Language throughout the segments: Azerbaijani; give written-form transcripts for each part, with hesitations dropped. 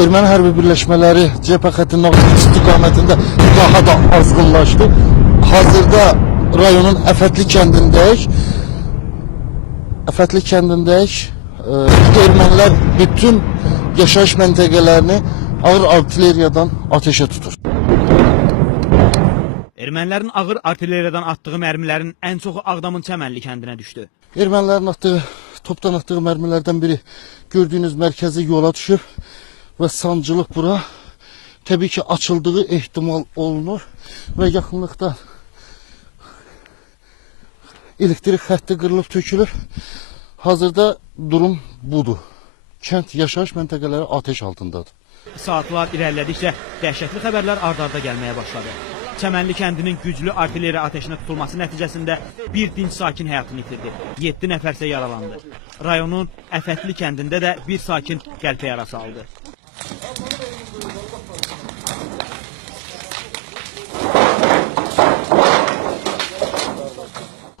erməni hərbi birləşmələri cephe xəttinin istiqamətində daha da azğınlaşdı. Hazırda rayonun Əfətli kəndindəyik. Ermənilər bütün yaşayış məntəqələrini ağır artilleriyadan ateşe tutur. Ermənilərin ağır artilleriyadan attığı mərmilərin ən çoxu Ağdamın Çəmənli kəndinə düşdü. Ermənilərin topdan attığı mərmilərdən biri gördüyünüz mərkəzi yola düşüb və sancılıq bura təbii ki açıldığı ehtimal olunur və yaxınlıqda elektrik xətti qırılıb tökülür. Hazırda durum budur. Kənd yaşayış məntəqələri ateş altındadır. Saatlar irəlilədikcə dəhşətli xəbərlər ard-arda gəlməyə başladı. Çəmənli kəndinin güclü artilleriya ateşinə tutulması nəticəsində bir dinc sakin həyatını itirdi. 7 nəfər isə yaralandı. Rayonun Əfətli kəndində də bir sakin qəlpə yarası aldı.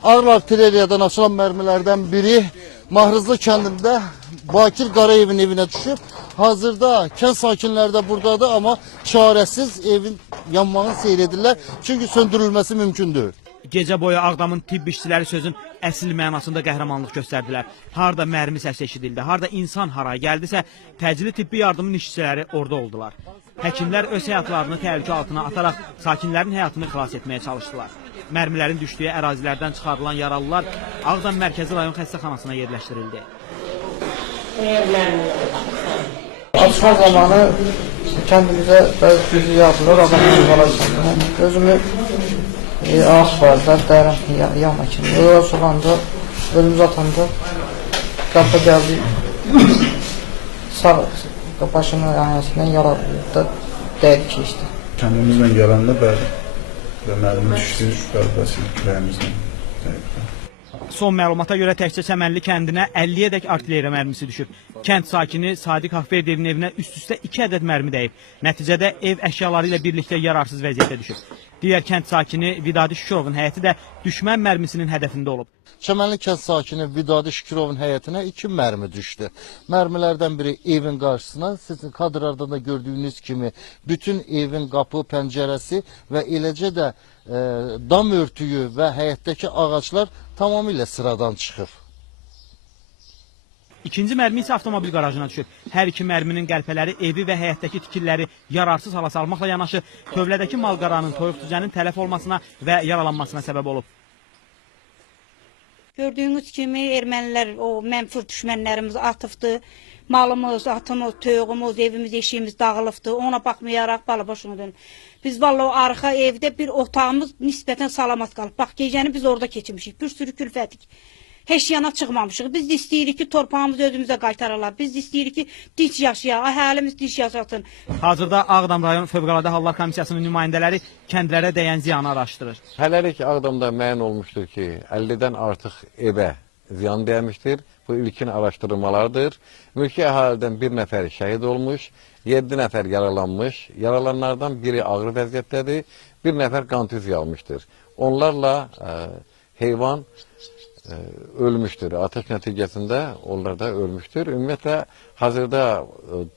Ağır artilleriyadan açılan mərmilərdən biri Mahrızlı kəndində Bakir Qarayevin evinə düşüb. Hazırda kənd sakinləri də buradadır, amma çarəsiz evin yanmağını seyr edirlər. Çünki söndürülməsi mümkündür. Gecə boyu Ağdamın tibb işçiləri sözün əsl mənasında qəhrəmanlıq göstərdilər. Harda mərmi səsi eşidildi, harda insan haraya gəldisə, təcili tibbi yardımın işçiləri orada oldular. Həkimlər öz həyatlarını təhlükə altına ataraq sakinlərin həyatını xilas etməyə çalışdılar. Mərmilərin düşdüyü ərazilərdən çıxarılan yaralılar Ağdam Mərkəzi Rayon Xəstəxanasına yerləşdirildi. Atışma zamanı kəndimizə bəzi gücü yazılır, adamın qalasında. Özümü ağaç vardı, dərin yama kimi. Yola soğanda, özümüz atanda qapı gəldi. Sağ başının aynasından yaralı dəydi ki işte. Kəndimizlə gələndə bəli və mərmi düşdü, qəlbəsi kürəyimizdən. Son məlumata görə təkcə Çəmənli kəndinə 50-yədək artilleriya mərmisi düşüb. Kənd sakini Sadiq Haqverdiyevin evinə üst-üstə 2 ədəd mərmi dəyib. Nəticədə ev əşyaları ilə birlikdə yararsız vəziyyətə düşüb. Digər kənd sakini Vidadi Şükurovun həyəti də düşmən mərmisinin hədəfində olub. Çəmənli kənd sakini Vidadi Şükurovun həyətinə 2 mərmi düşdü. Mərmilərdən biri evin qarşısına, sizin kadrlarda da gördüyünüz kimi bütün evin qapı, pəncərəsi və eləcə də dam örtüyü və həyətdəki ağaclar tamamilə sıradan çıxıb. İkinci mərmi isə avtomobil qarajına düşüb. Hər iki mərminin qəlpələri evi və həyətdəki tikilləri yararsız hala salmaqla yanaşı, tövlədəki mal-qaranın, toyuq cüzənin tələf olmasına və yaralanmasına səbəb olub. Gördüyünüz kimi ermənilər o mənfur düşmənlərimiz atıbdı. Malımız, atımız, töyüğümüz, evimiz, eşiyimiz dağılıbdı. Ona baxmayaraq balıbaşına dönüb. Biz vallahi o arxa evdə bir otağımız nisbətən salamat qalıb. Bax, gecəni biz orada keçirmişik. Bir sürü külfətik. Heç yana çıxmamışıq. Biz də istəyirik ki, torpağımızı özümüzə qaytararlar. Biz də istəyirik ki, dinc yaşayaq, əhalimiz dinc yaşasın. Hazırda Ağdam rayon Fövqəladə Hallar Komissiyasının nümayəndələri kəndlərə dəyən ziyanı araşdırır. Hələlik Ağdamda müəyyən olmuşdur ki, 50-dən artıq evə ziyan dəymişdir. Bu ilkin araşdırmalardır. Mülki əhalidən bir nəfər şəhid olmuş, 7 nəfər yaralanmış. Yaralanlardan biri ağır vəziyyətdədir, bir nəfər qan tüzüğü almışdır. Onlarla heyvan ölmüşdür. Ateş nəticəsində onlar da ölmüşdür. Ümumiyyətlə, hazırda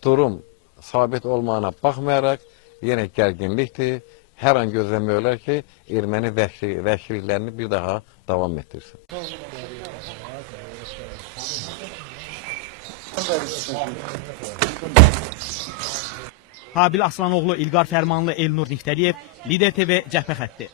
durum sabit olmağına baxmayaraq, yenə gərginlikdir. Hər an gözləmək olar ki, erməni vəhşiliklərini bir daha davam etdirsin. Habil Aslanoğlu, İlqar Fərmanlı, Elnur Niftəliyev, Lider TV, Cəbhə xətti.